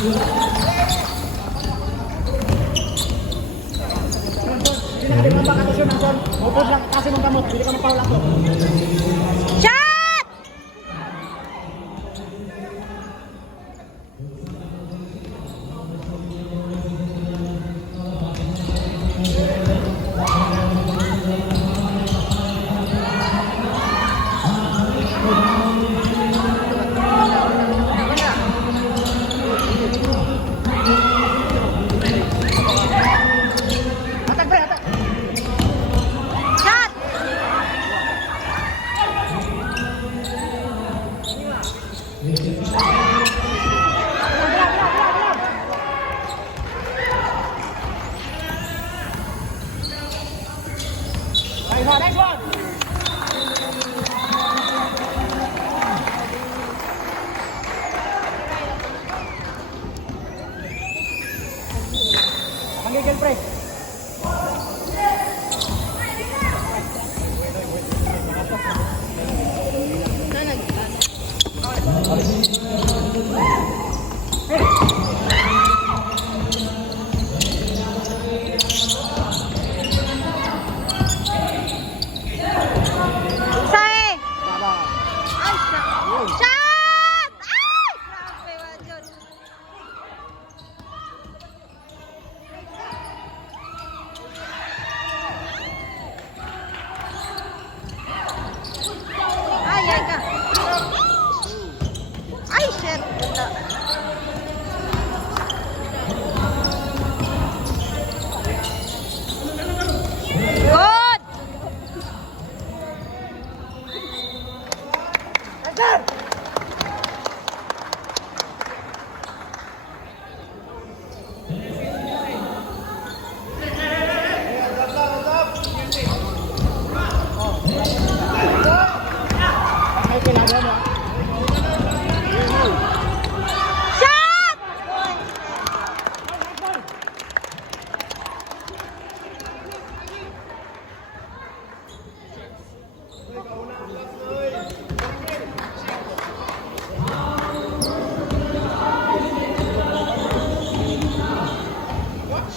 Shot! Next one. Panggigil pre.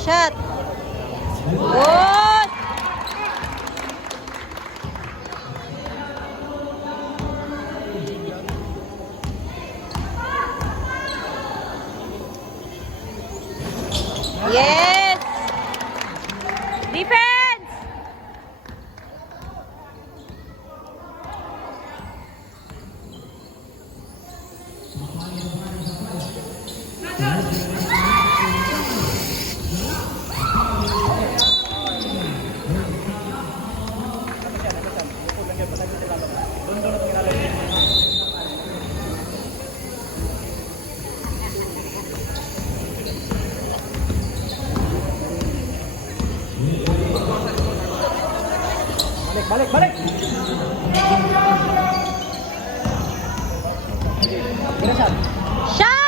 Shot. Good. Yes. Defense. Balik, balik. Shot.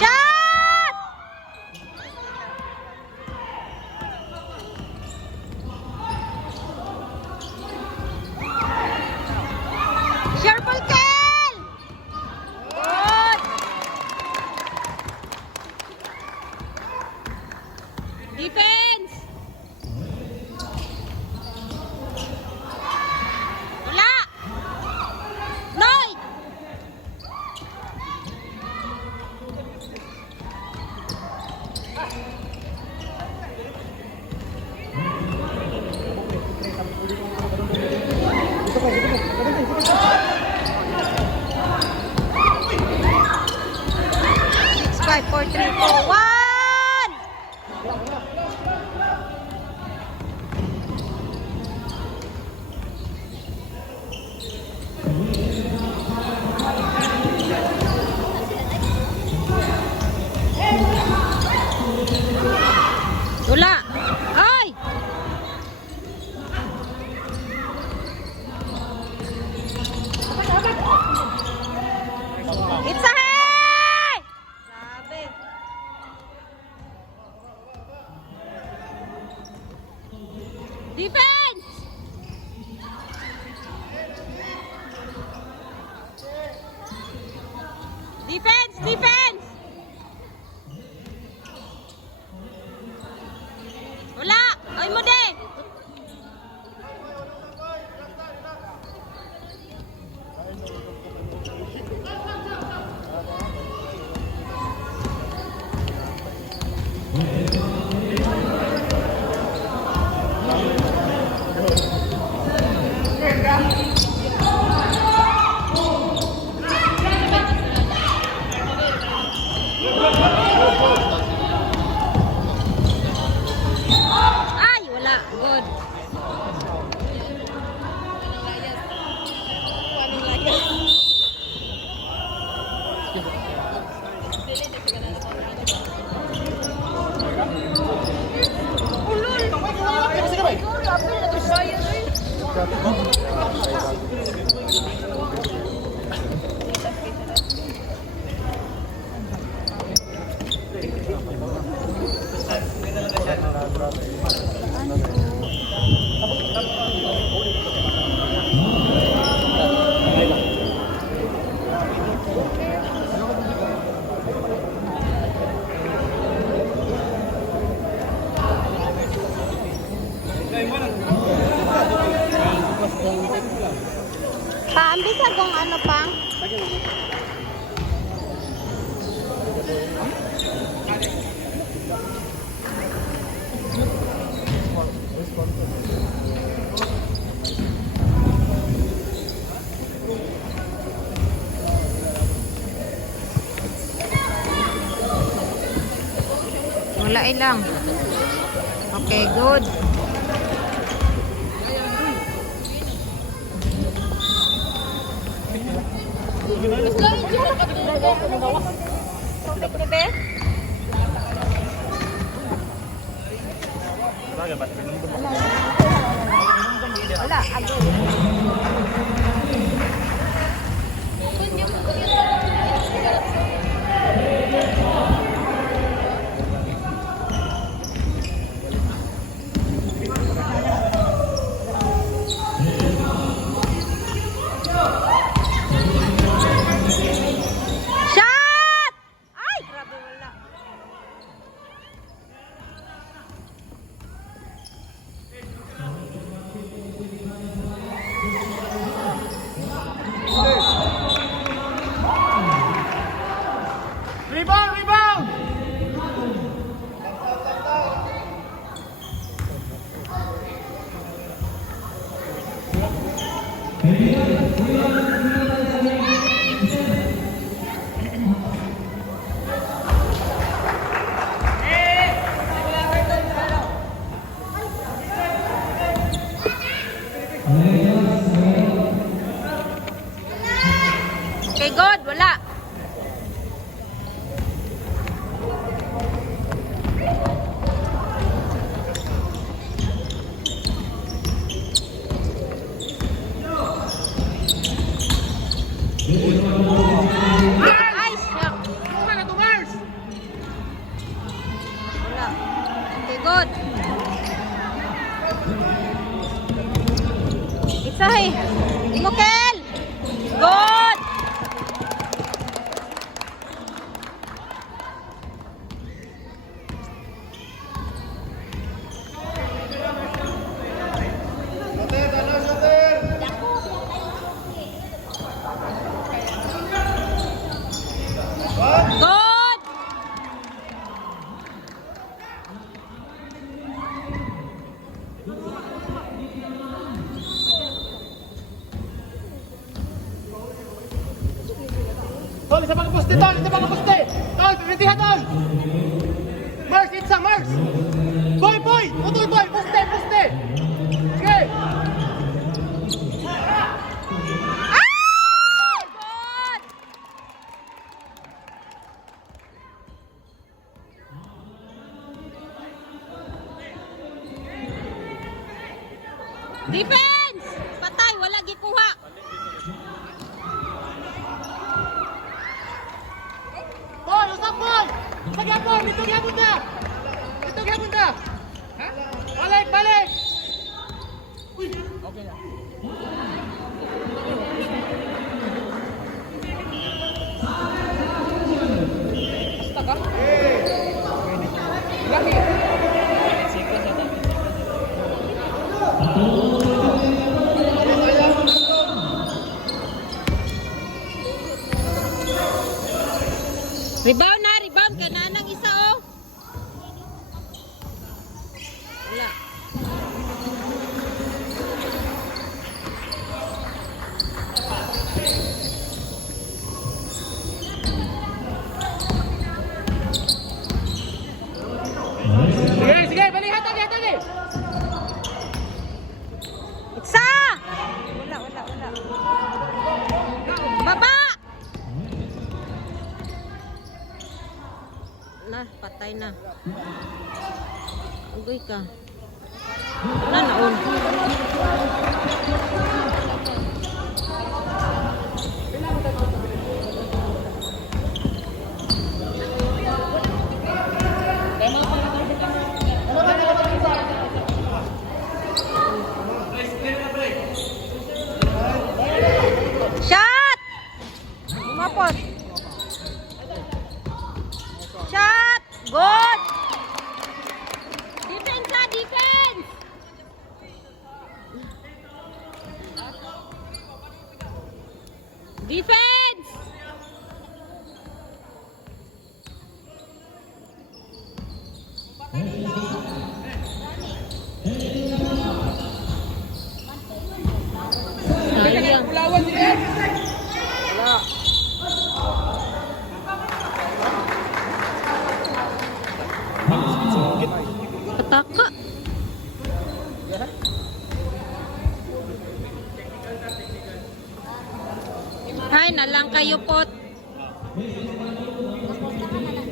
Shot! Sharpal Kel! Good! Defense! Wala! Lloyd! Five, four, three, four, one. Defense! Defense! Defense! Wala! Ay mo din! Ay, wala. Good. Paambis agong ano pang? Wala ilang. Okay, good. Wala, shot! Ay, grabe wala. Rebound! Rebound! Okay, good. Wala. Ay, shock. Wala. Okay, good. Isahay. Mukel. Good. Good. Tol, isa pang poste, tol! Isa pang poste! Tol, pipintihan, tol! Mars, itza, Mars! Boy, boy! Utol, boy! Poste, poste! Sige! Ah! Good. Defense! Patay, wala gikuha. Boy, usap, boy! Usap yan, boy! Dito gyapon na! Dito gyapon na! Balik, balik! Okay na. Basta ka? Lagi. Rebound na, rebound ka na ng isa oh. Wala. Sige, sige, balik hatag, hatag eh. Isa! Wala, wala, wala. Baba! Na, patay na. Agoy ka. Wala na on. Shot! Umapot. Shot! Good! Defense na, defense! Defense! Sayang. Ulawan din. Wala. Pataka. Hay na lang kayo pot. Anak pastilan.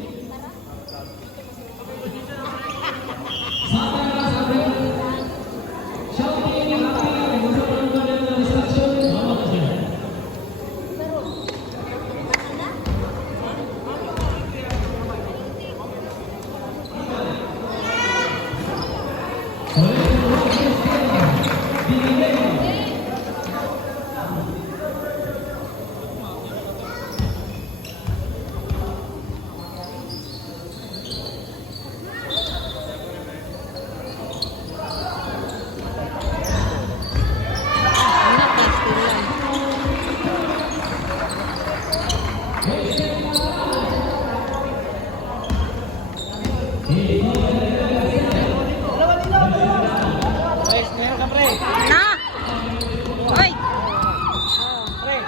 Guys, meron ka pre. Na! Oy! Pre.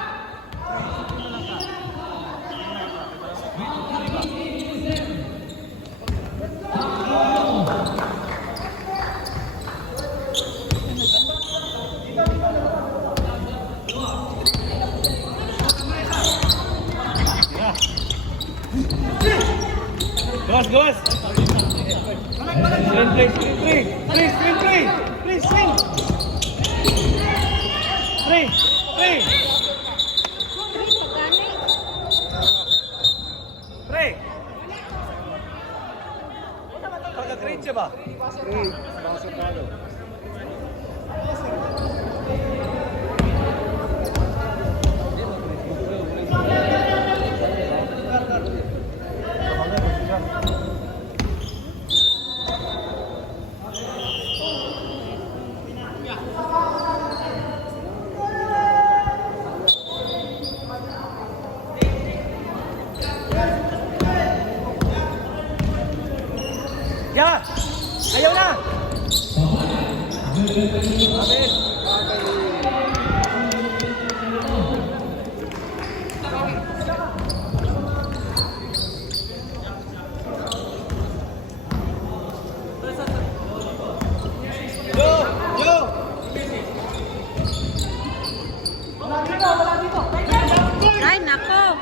Gawas, gawas. Screen play, screen play. Please, screen play. Please, screen. Play, play. Pre. Pagka-grade siya ba? Grade. Bangsa talo. Ya! Ayaw na! Amen! Yo! Yo! Ay, nako!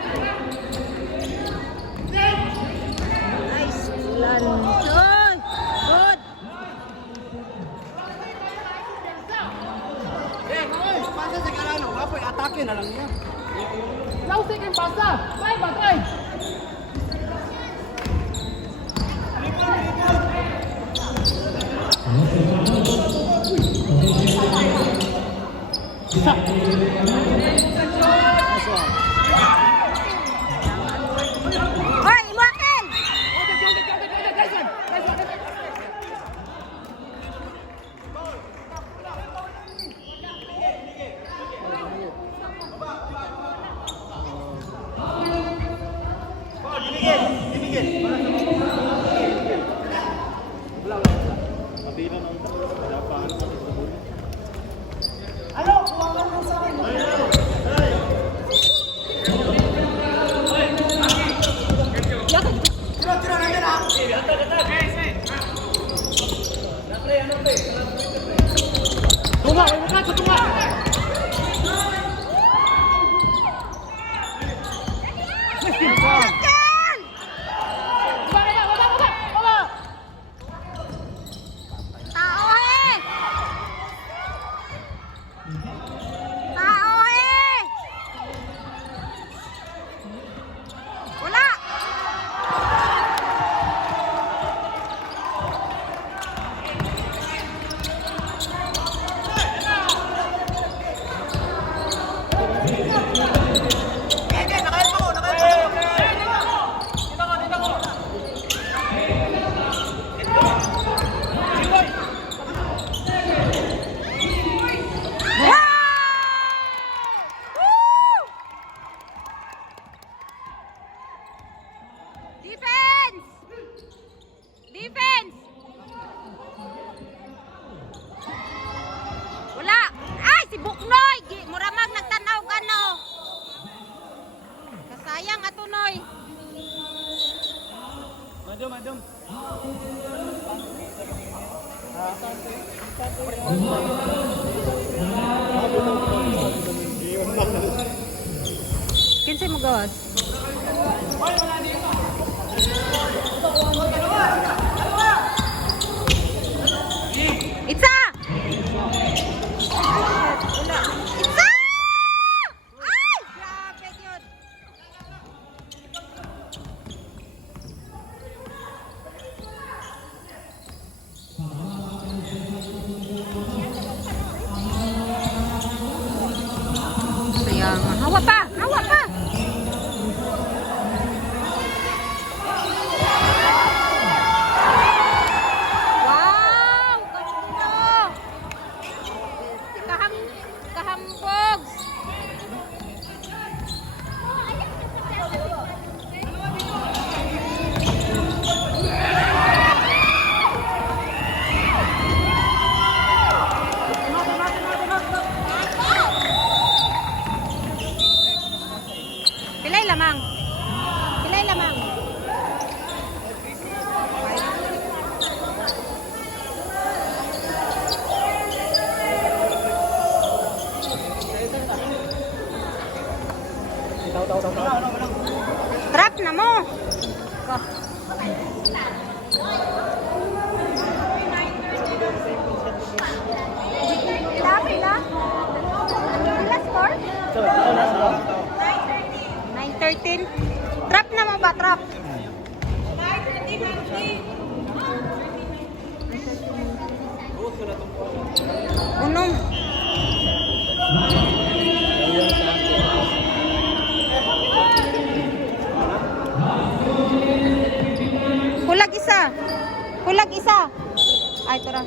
Nice lan. Oy! Good! Pasa sa karano, apoy atake na lang niya. Now second pasa. Bye, bye. Kinsay mo gawas? Itza! Wala. Itza! Ay! Grabe yun. Kaya nga. Hawa pa! Hawa pa! Wow! Ganda! Kahambog! Pilay lamang. Pilay lamang. Trap na mo. Ko. Pila, pila. Pila score? 9:13. Trap na mo ba, trap? Unom. Hulag isa. Hulag isa. Ay, tara.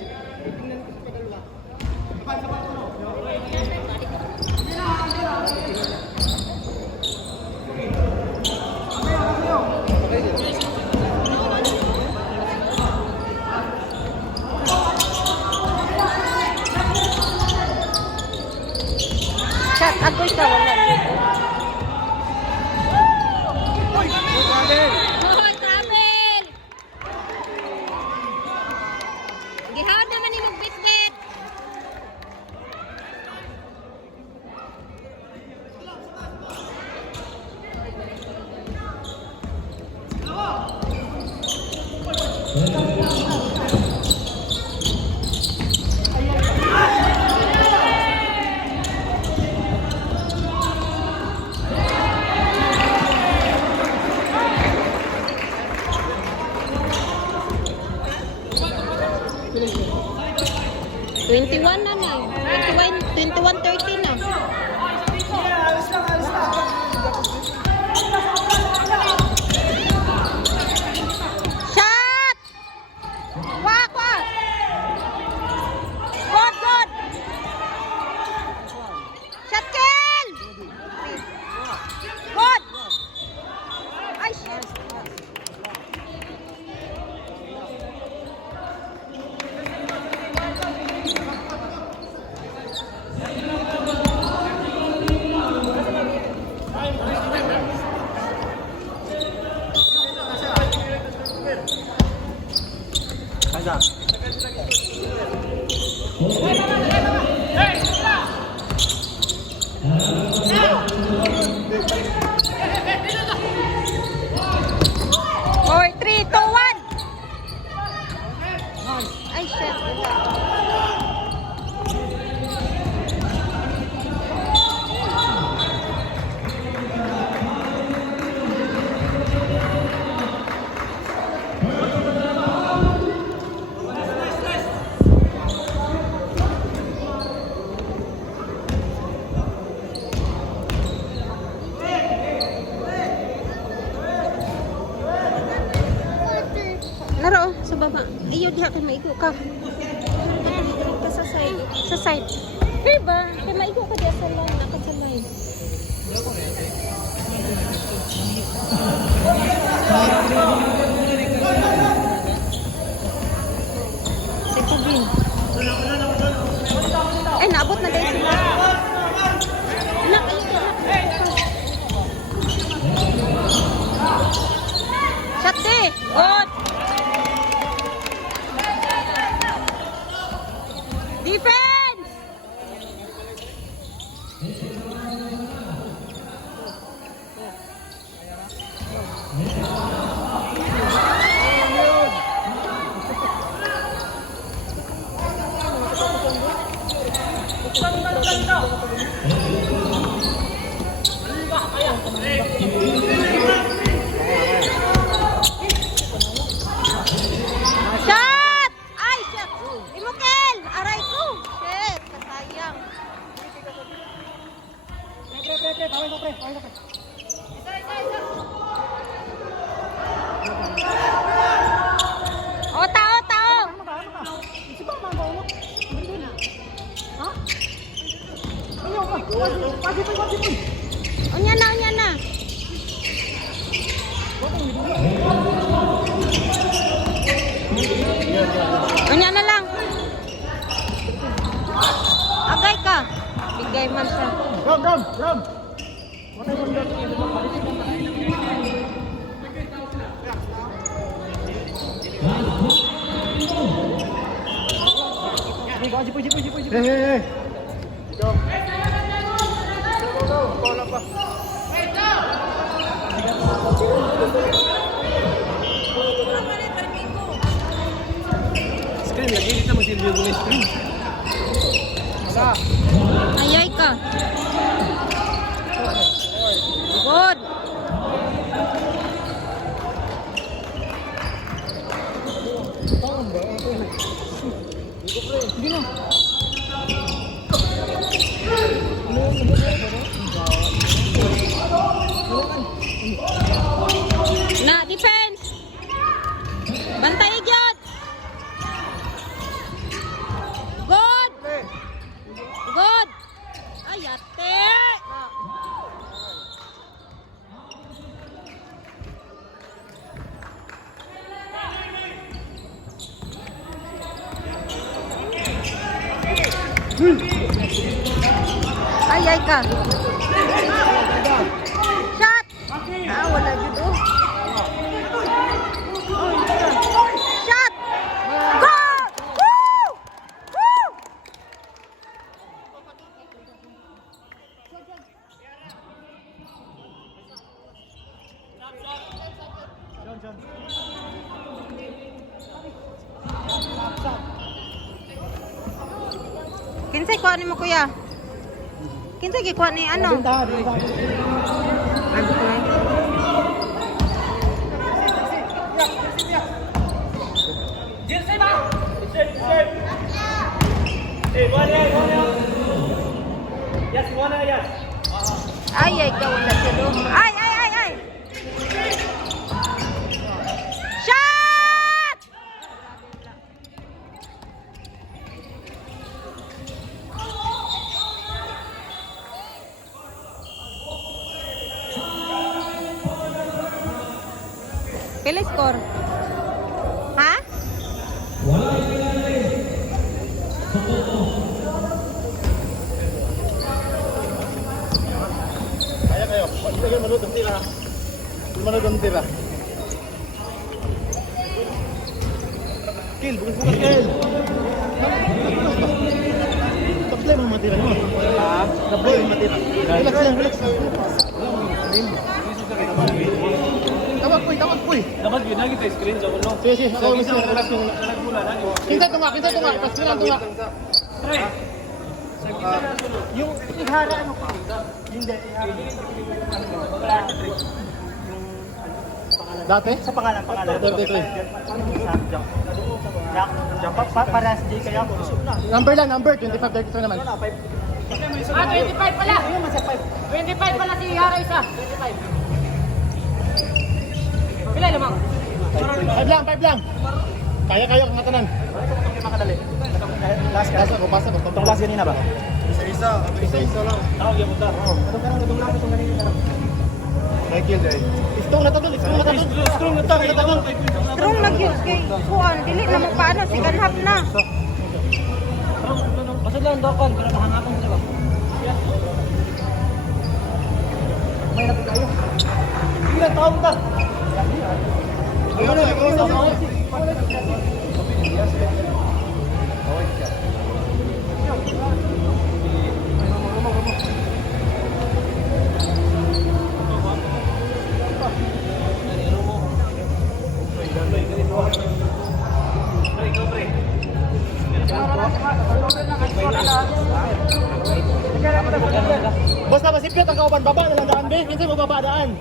Shot, agoy ka, wala. Hoy, travel! Gihawad naman ni magbitbit. Twenty-one na na. 21-13 na. Shot! Wak, wak! Good, good! Shot kill! Good! Ay, shit! Four, 3, 2, 1. Ay, shit. Laro, sa baba. Ayaw, diha kay maigo ka. Ka sa side. Sa side. Diba? Kay maigo ka diha sa line. Naka sa line. Sekubin. Eh, naabot na dahil sila. Anak, anak. Shot, eh. Good. Kanya na lang. Agay ka. Bigay man siya. Ram! Hey. Go. Bola pa. Screen lagi dito mo silbi mo screen. Sa. Ayay ka. Good. Na, defense. Bantay gyud. Good. Good. Ay, ate. Ay ka. Shot. Ah, wala jud oh. Shot. Goal! Woo! Woo! Kinsay kuha ni mo kuya? Kinsay gikuha ni ano? Ano ko na? Ay, ka wala sila. Ay! Shot! Pila score? Ha? Kaya kayo. Pagkaya manood ang tira. Manood ang tira. Kill, bukas kill. Tapos lang ang matira mo. Tapos lang ang matira. Relax lang. Tawag po. Dapat yun lagi tayo screen sa ulo. Sige, ako mismo. Relax lang. Nagmula na yun. Kinsa tunga. Pasilang tunga. Yung ihara ano pa? Hindi. Dati? Sa pangalan. 33. Para di kaya ako. Number 25-33 naman. 25 pala. 25 pala si Yara isa. 25. Pila lamang? 5 lang. Kaya kang ngatanan. Makadali. Last ako, pasa mo. Itong last ganina ba? Isa lang. Tawag yung muda. May kill day. Strong na to. Strong na tayo. Strong nag-use kay kuan. Dili na mo paano. Second half na. Pasod lang dokon para mahanapon sila ba? May napit tayo. Hindi na tawag ta. Basta masipyot ang kauban baba na lang daan be. Kinsa mo baba daan?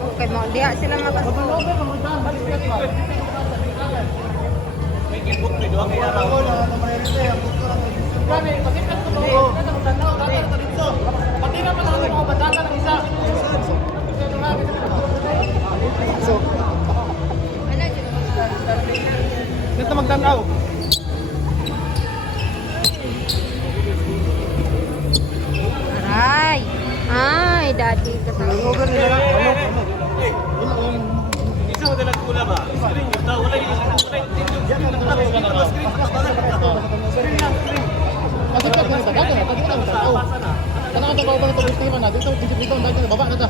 Okay mo. Diha sila mag-score. Pati na pa lang ako batata ng isa. So, dito magtanaw. Ay, daddy. Isa mo talaga kula ba? Screen yun. Wala yung Kasi pag ganito, dati na, pag ganito, tao. Kanang ang ba ito, gusto naman na, dito, dito, dito, baba na ta.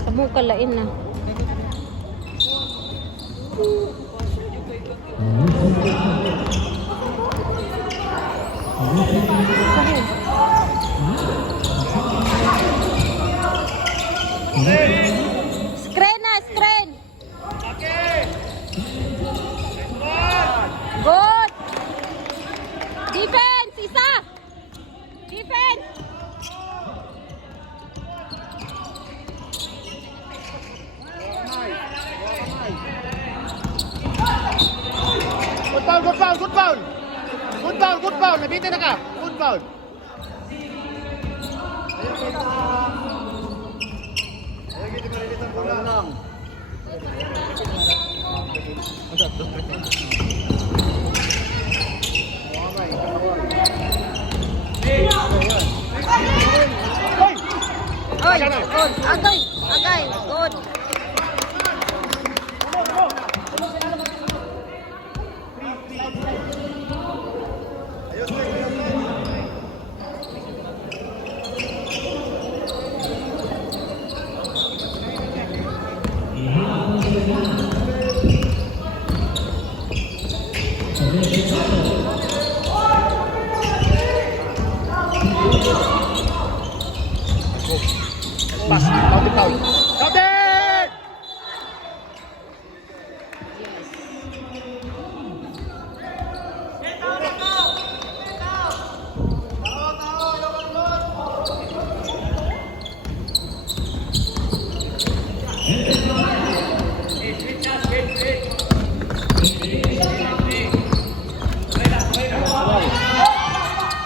Sa buka lain na. Screen na, screen. Good. Defense, isa. Defense. Good foul, good foul, good foul. Good foul, good foul. Nabitin na ka. Good foul. Oy, good. Agay, agay. Good. Pass, counted foul. Counted!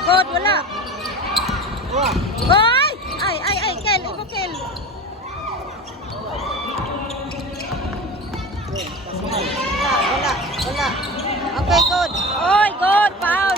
Good, wala. Goy! Ay, Kel, iba Kel. Wala. Okay, good. Oy, good, foul.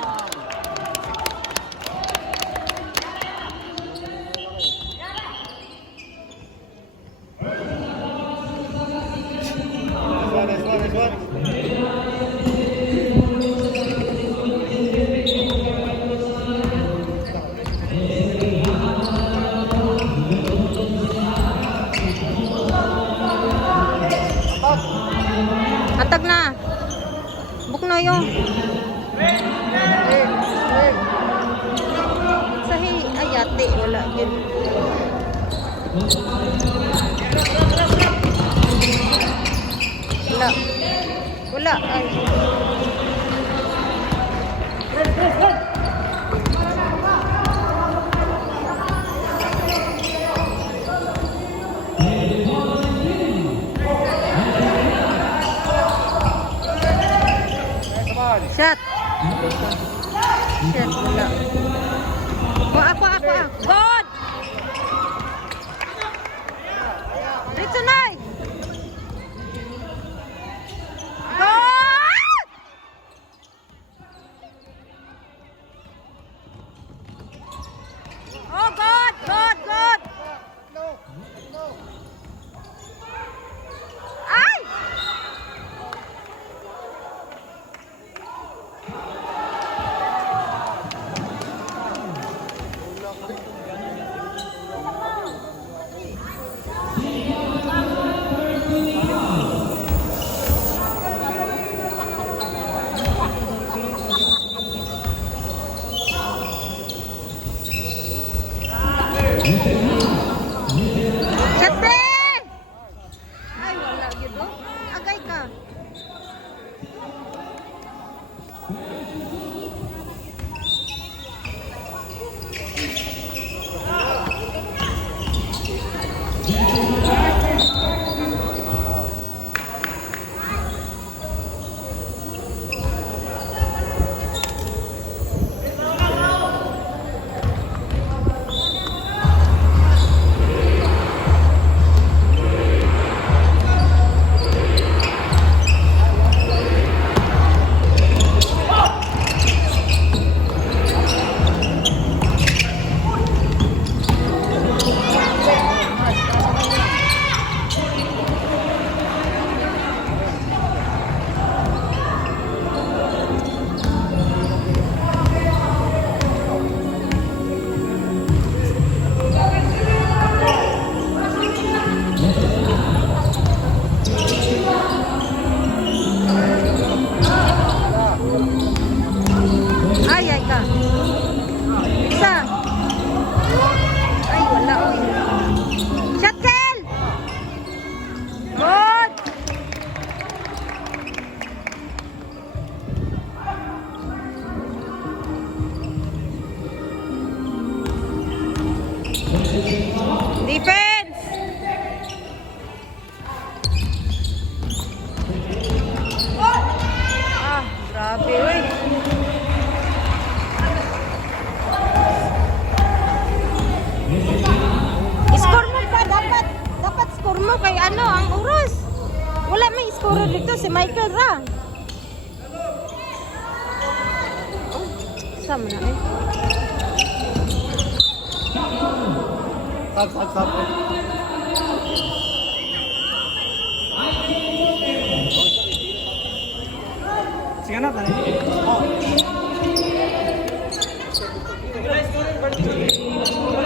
Atag na. Buk na yung. Sahi ayate wala yun. Wala. Ay. Shot. Shot wala. Ako. God! Ritsunay! God! Oh, God! Ay! Chate! Ay, wala yun, oh. Agay ka. scorer dito si Michael ra. Oh, sama na eh. Stop. Sige na, tayo.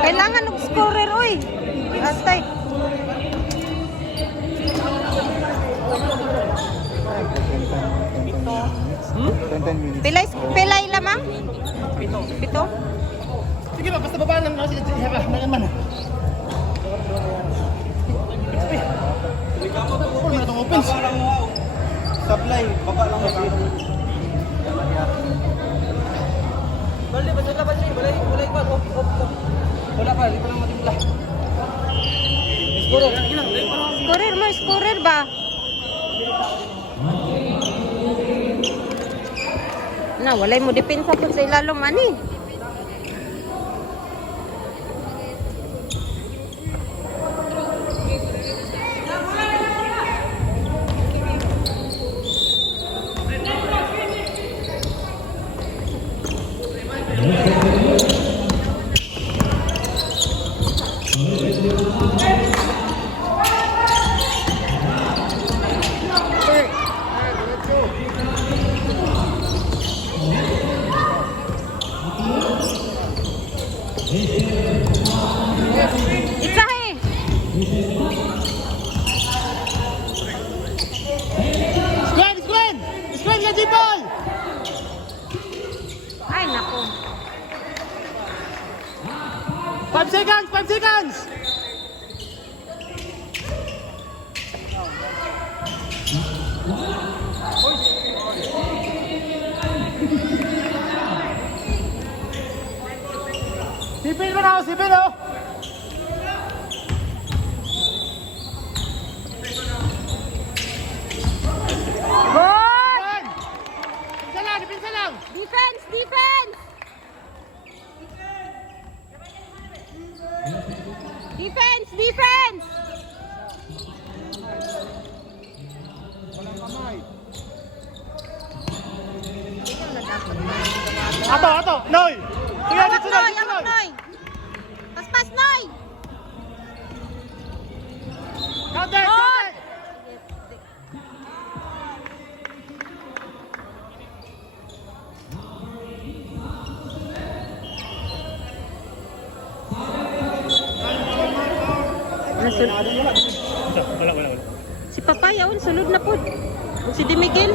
Kailangan ng scorer, oy. Astay. Pilay lamang? Pito. Sige ba, basta baba lang ako. Sige ba, naman. Ano na itong opens? Supply, baba lang kasi. Balik, balik pa. Wala pa, hindi pa lang matimpla. Scorer mo, scorer ba? Na, walay mo depensa po sa ilalong ani. Itsahe! Screen, Legit ball! Ay, nako. 5 seconds! Sipin mo na ako, sipin oh! Good! Pinsa lang! Defense! Defense! Ato! Noy! Sige, Awak dito Noy! na! Awak Noy! Pas Noy! Counter! Good! Wala. Si Papaya, sulod na po. Si Di Miguel.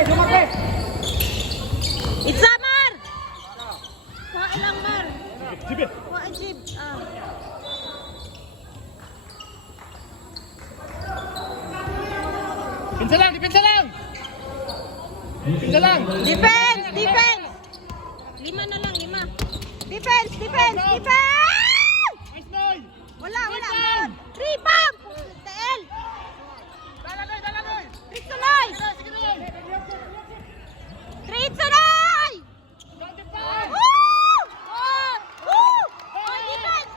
Dumarte! It's Mar! Kuha lang, Mar. Sige! Kuha ang jeep. Pinsa lang! Defense! Lima na lang, 5. Defense! Nice boy! Wala. Good. 3 bomb! Tael! Dalagoy! Ritsunoy! Ritsunoy! 25! Woo! Good! Woo! Oh, defense!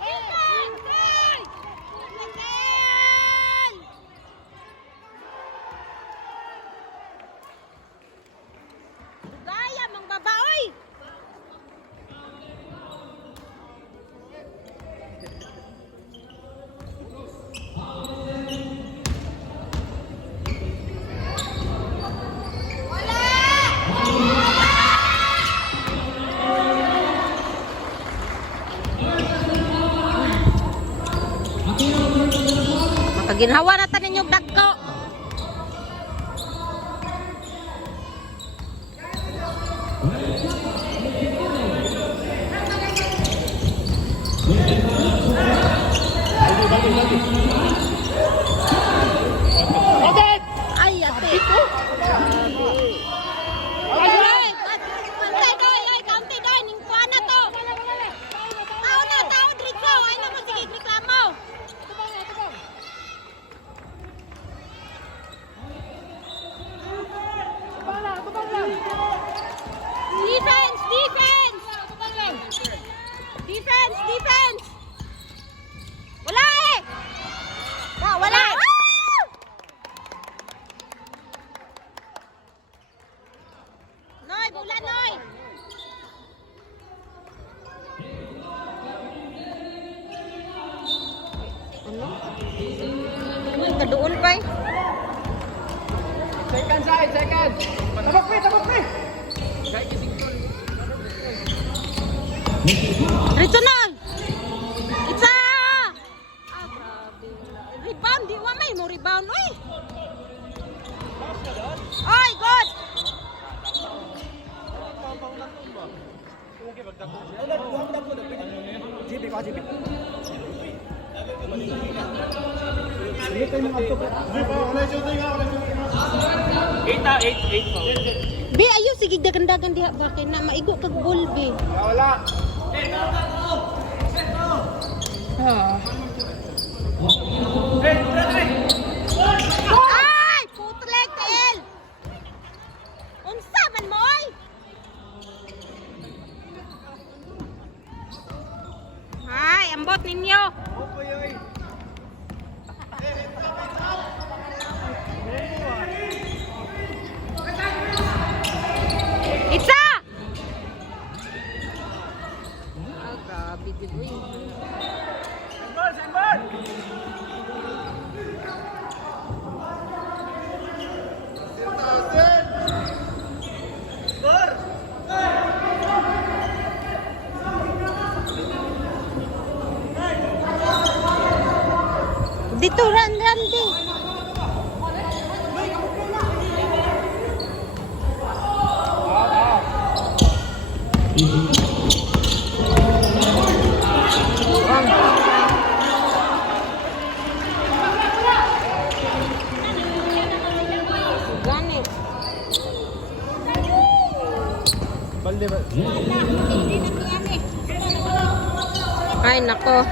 Miguel! Gaya, mang babaoy! Makaginhawa na tanin yung dagko. Counter! Ay, ate. Ay, pantay doy, ay, kaunti doy, ning kuha na to. Tao, dritso. Ay, naman, sige, reklamo. Second side, second. Tabak pre. Rito na! Itza! Ah, grabe. Rebound, di wa may mo rebound, uy! Oy, good! GB ko, GB. Hindi kayo mga ito. Be, ayo sige dagan-dagan diha ba kay na maigo kag ball be. Wala. Ay, putlek tel. Unsa man mo oy? Ay, ambot ninyo. Itza! Ah, grabe gid uy. Dito ran di. Gani. Balde ba? Ay nako.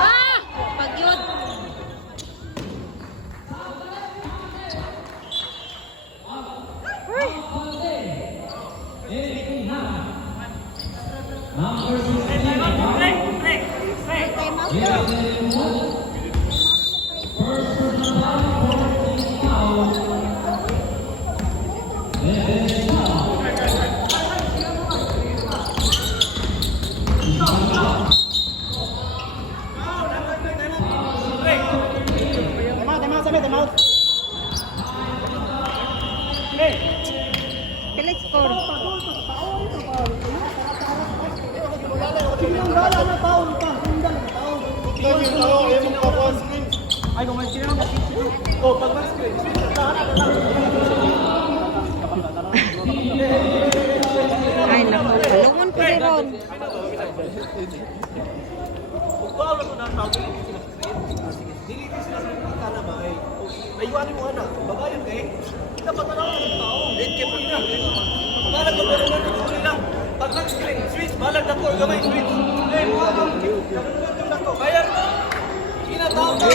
Ah! Pagyod. Tama, sabi, tama. Pila score? Ay, kung may screen. Pag may screen. Ay nako, palungon ko ni Ron. Naiwanin mo anak, babayan kay. Dapat na lang ang tao. Late kay pag na. Balag ko pero lang. Pag nag-screen, switch, balag na ko gamay switch. Bayar mo. Kinatawag ka.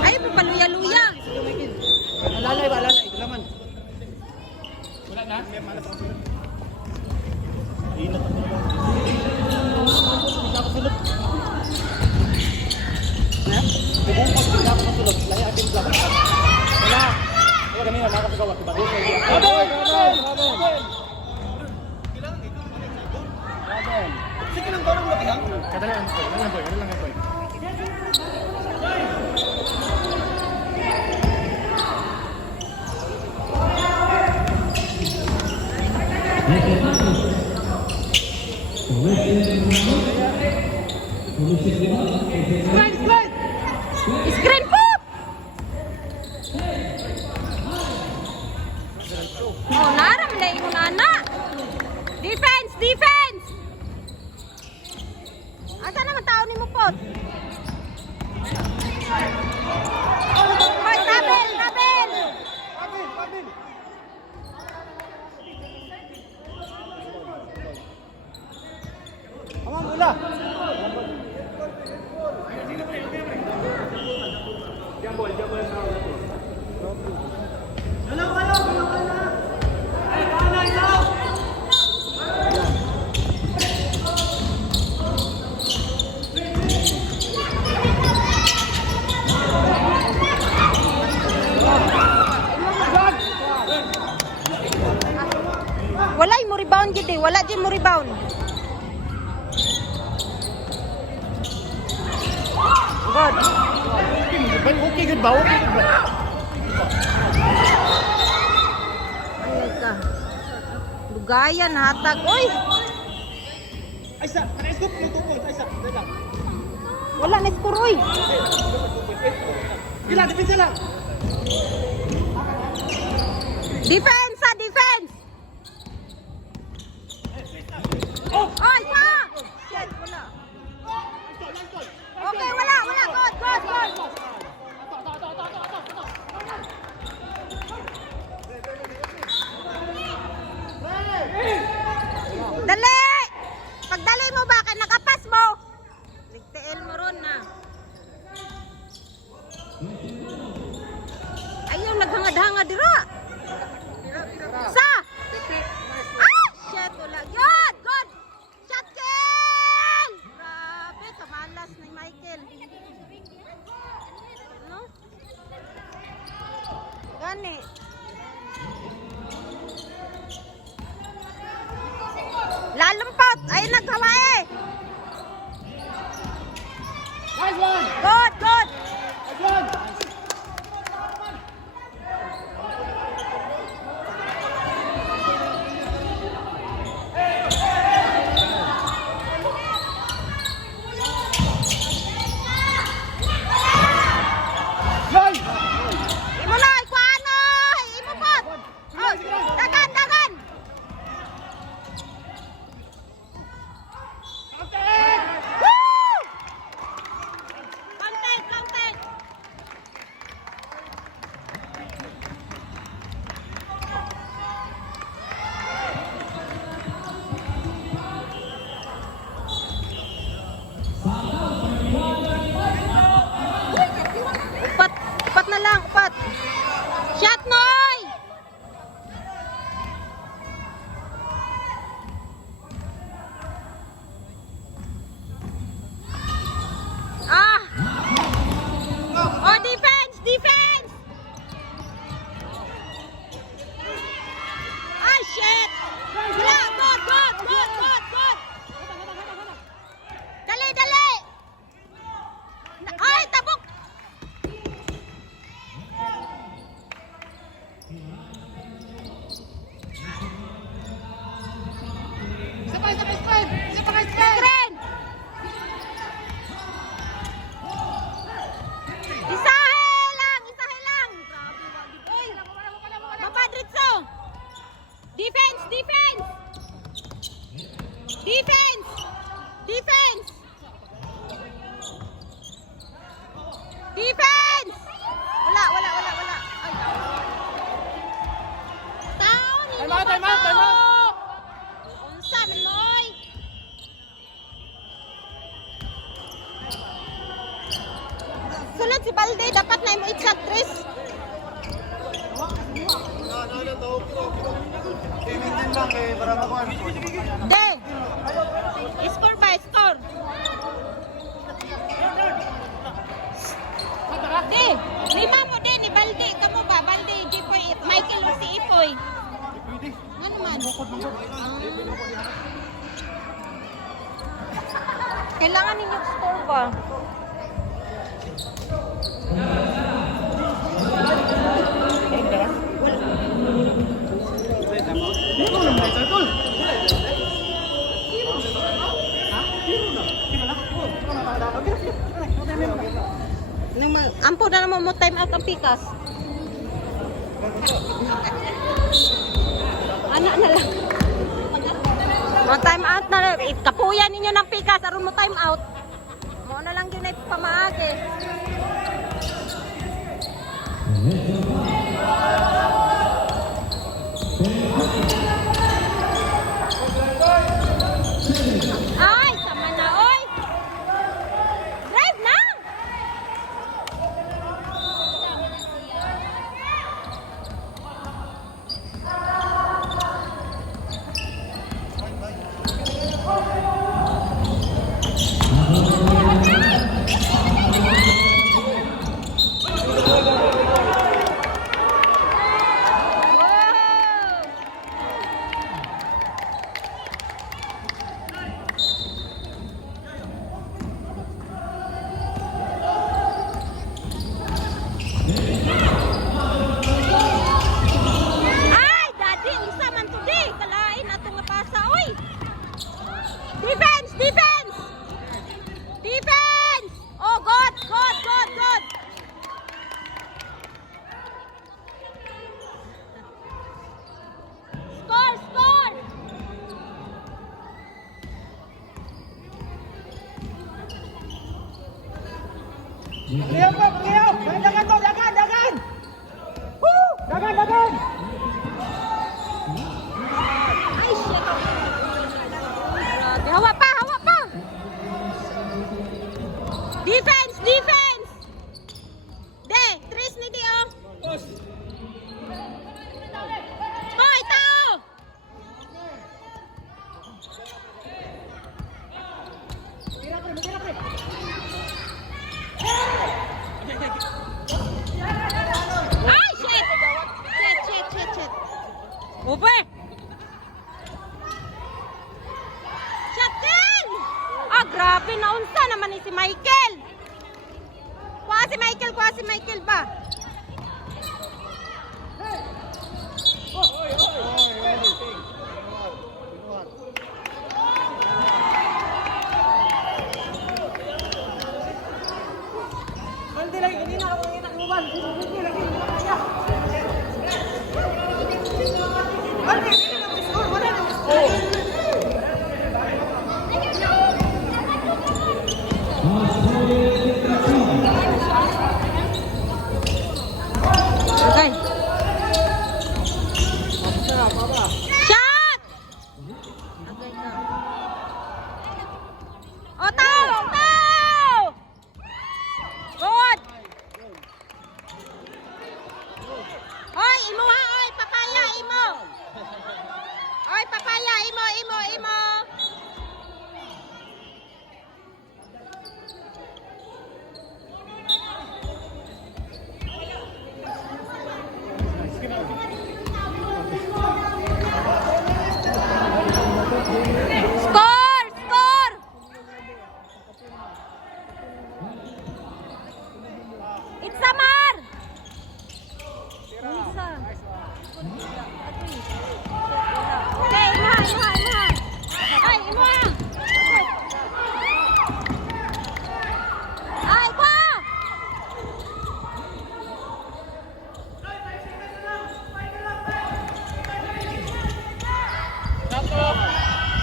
Ay, papaluya-luya. Alalay ba, alalay. Laman. Wala na? Kung pag hindi ako matulog, lahi atin lang. kami na makapagawa. Sige lang parang matihang. Kadalaan boy, kadalaan boy. Screen po! Oh, naram na yung nana. Defense! Defense! Asa naman tao ni mo po? Hoy, tabel! Tabel! Amang mula. Wala mo rebound gid eh. Wala di mo rebound. Good. Okay good ba? Okay good ba? Ay ka. Lugayan hatag. Oy, Ay sa, scoop mo tukod. Ay sa, dala. wala na skuroy. Gila, depensa lang. Defense, ah, defense. Oy, pa. Shit, wala. Okay, wala. Good, good, good. Dali! Pagdali mo ba? Kaya nakapas mo. Ligtiil mo ron na. Ayaw, naghangad-hangad dira. Sa! Ah! Shit, wala. Good! Good! Shot kill! Grabe, kamalas ni Michael. Ano? Gani. Lalumpot! Ay, naghawae! Nice one. Good, good! Nice one. Yay! Imo na, ikuano! Imo pot! Oh, dagan, dagan! Woo! Content, content! Upat, upat na lang, upat. Shot, Noy! Ah! Oh, defense! Defense! Ah, shit! Wala! Good, good, good, good, good! Dali, dali! Ay, tabok! Screen! Isahe lang! Isahe lang! Grabe, wagid. Oy! Baba, Dritso! Defense! Defense! Defense! Defense! Defense! Wala. Ay. Down! Time out, time out, time out. Unsa man mo, oy? Sulod si Balde, dapat na mo i-shot, Tris. De! Score ba? Score! De! Lima mo, De, ni Balde. Kamu ba? Balde, G4 Kailangan ninyo store ba? Ampo na naman mo time out ang pikas. Anak na lang. Mo time out na lang. Kapuyan ninyo ng pikas aron mo time out. Mo na lang yun ay pamaagi. Ay, sama na oy. Drive na. Ay, daddy, unsa man today? Kalain ato nga pasa, oy. Defense, defense. Defense. Oh, good, good, good, good. Score, score. Clear po, clear! Dagan to, dagan, dagan! Woo! Dagan, dagan! Ay, shit. Grabe. Hawa pa, hawa pa. Defense, defense. De, Tris ni di oh. Hoy, tao. Ay, shit. Shit. Over. Shuttle! Ah, grabe na unsa naman ni si Michael. Kuha si Michael ba? Hindi lang, hindi na ako yung nakluban. Hindi lang, hindi na kaya. Hindi na lang score, wala na score. Okay. Shot! O, tao! Tao! Good! Hoy, imo ha! Oy, papaya, imo! Oy, papaya, imo! Score! Score! Itsamar! Isa. Okay, imuha. Ay, imuha. Ay, pa!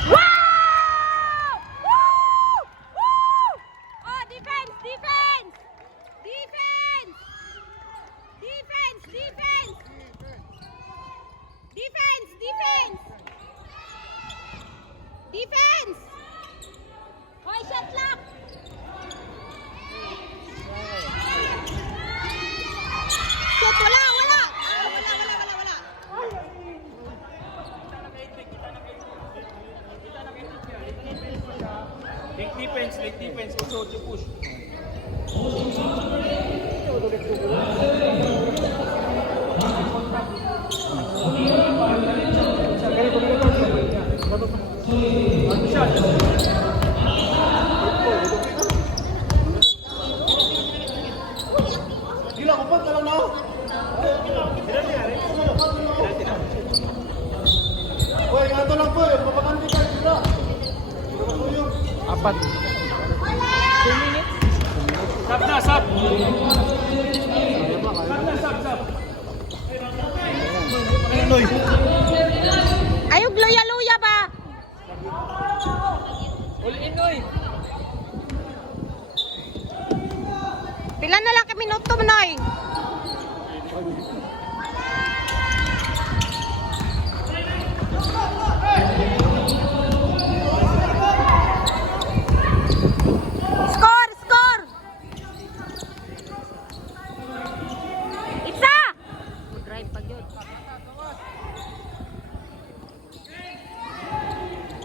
Wow! Woo! Woo! Oh, defense! Defense! Defense! Defense! Defense! Defense! Defense! Defense! Hoy, shot lock! Shot, wala! Wala! Late defense, also to push. Ganito. apat. 2 minutes. Sab na, sab. Loy. Ayog luya-luya ba? Uliin, Loy. Pila na lang ka minuto mo, Noy? Score! Score! Isa! Mag-drive pag yun.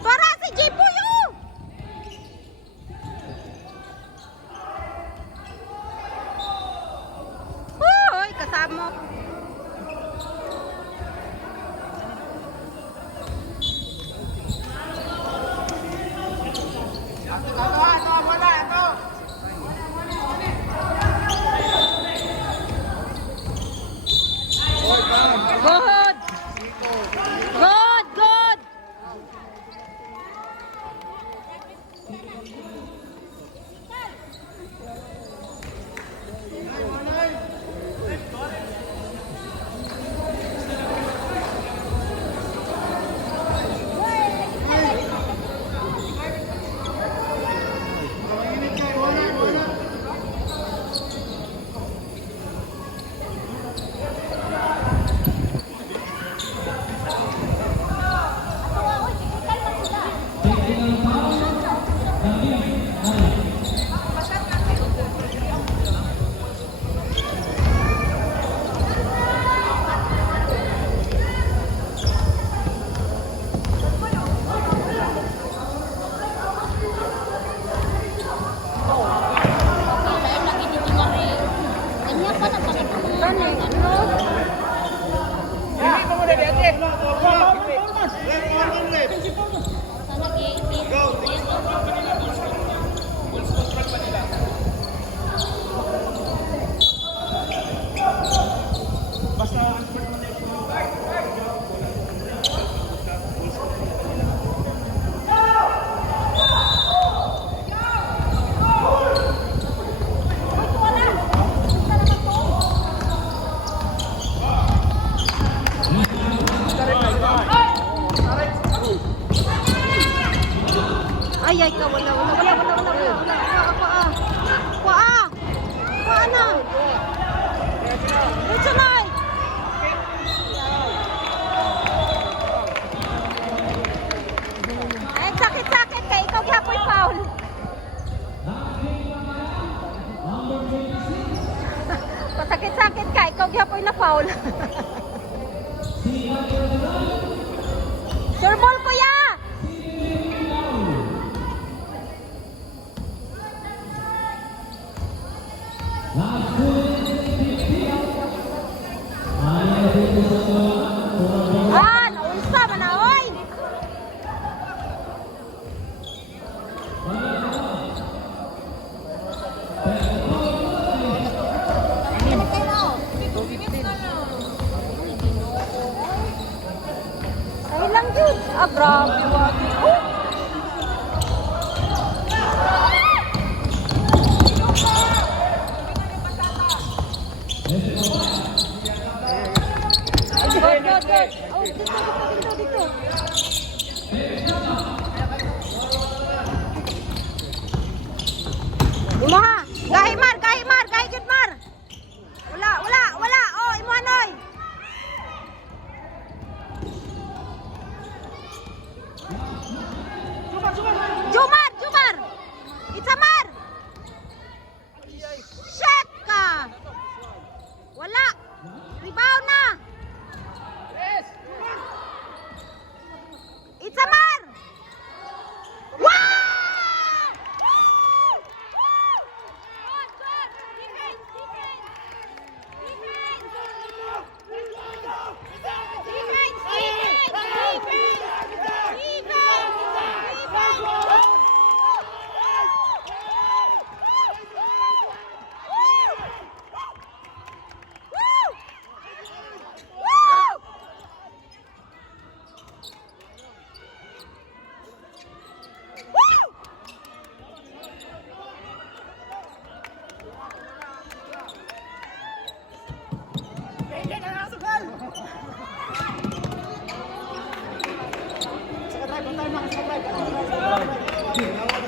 Para si Jipuyo! Hoy, kasama. Good! Good! Good! Ay, ay, ka, wala. Kuha na. Dito na. Ay, sakit-sakit kay ikaw gapoy foul. Pasakit-sakit ka, ikaw gapoy na foul. Sure ball, kuya. Naunsa man na, oy! Ay lang yun. Grabe, wagi. Good. Oh, dito. Imaha, gahi mar, gahi gid mar. Wala. Oh, imaha noy. Jumar. Itamar. Shit ka. Wala. Rebound na. Itamar. Wow! Good. Defense. Hindi na nakasugal! Sa drive, punta na sa drive.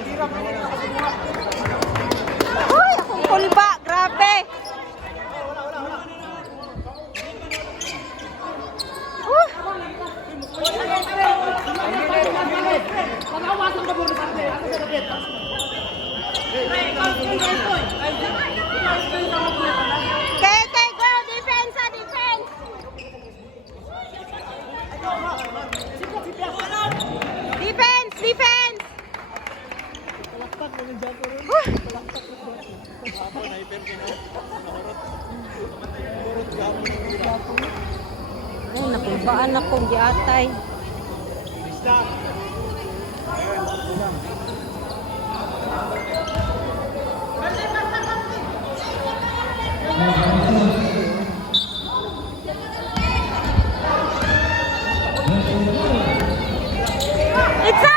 Hirap na rin nakasugal. Uy, akong pulba. Grabe. Pag-awasan ka po sa atin. Ako sa dapat. Okay, go. Defense, defense. Defense. Ay, napulbaan akong giatay. Itza!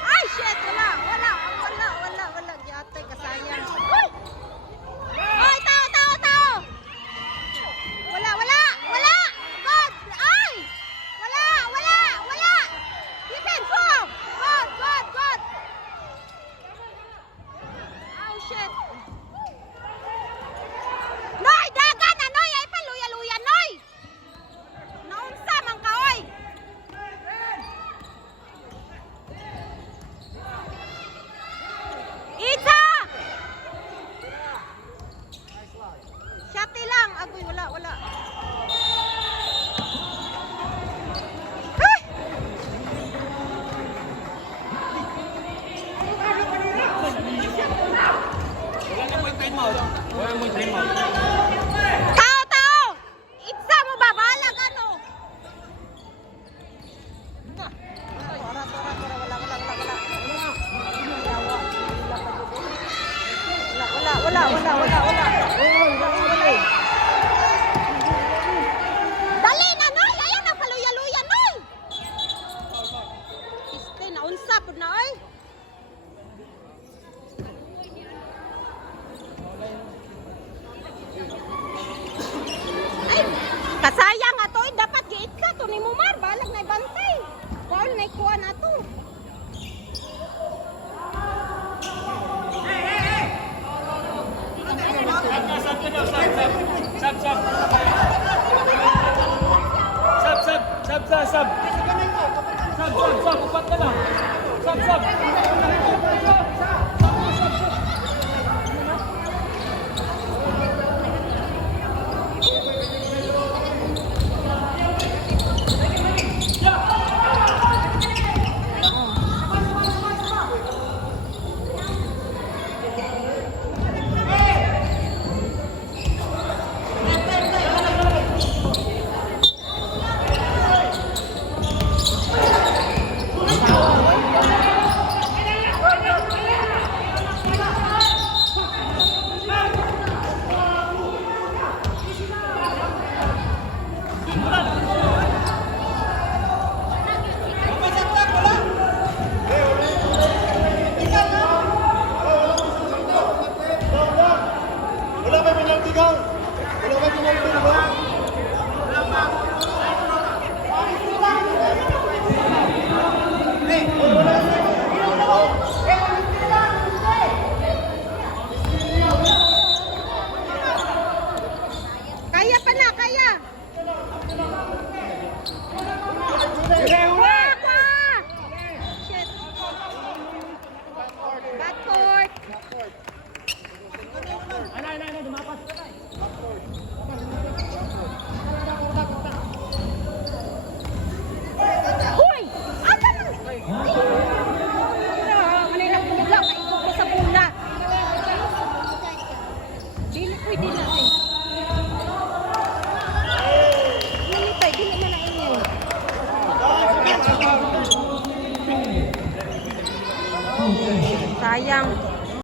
Ay, shit! Wala. Giatay, kasayang. Uy! Ay, tao! Wala! God! Ay! Wala! Defense, go! God! Oh, shit! Noy, dagan na, Noy! Ay, paluya-luya, Noy! Naunsa man ka, oy! Itza! Shati lang. Agoy, wala. Ay! Tao! Itza mo ba? Balag ano? Wala. Dali na, Noy! Ayaw na paluya-luya, Noy! Iste, naunsa po na, oy! Ay, kasayang ato, eh. Dapat giitsa to ni Mumar. Balag na ibantay. Paul na ikuha na to. Upat ka lang. Sab. Kaya pa na, kaya. Shit. Backcourt. Dumapas. Hoy! Asa man? Manila pula, kaikot ko sa pula. Dili pwede na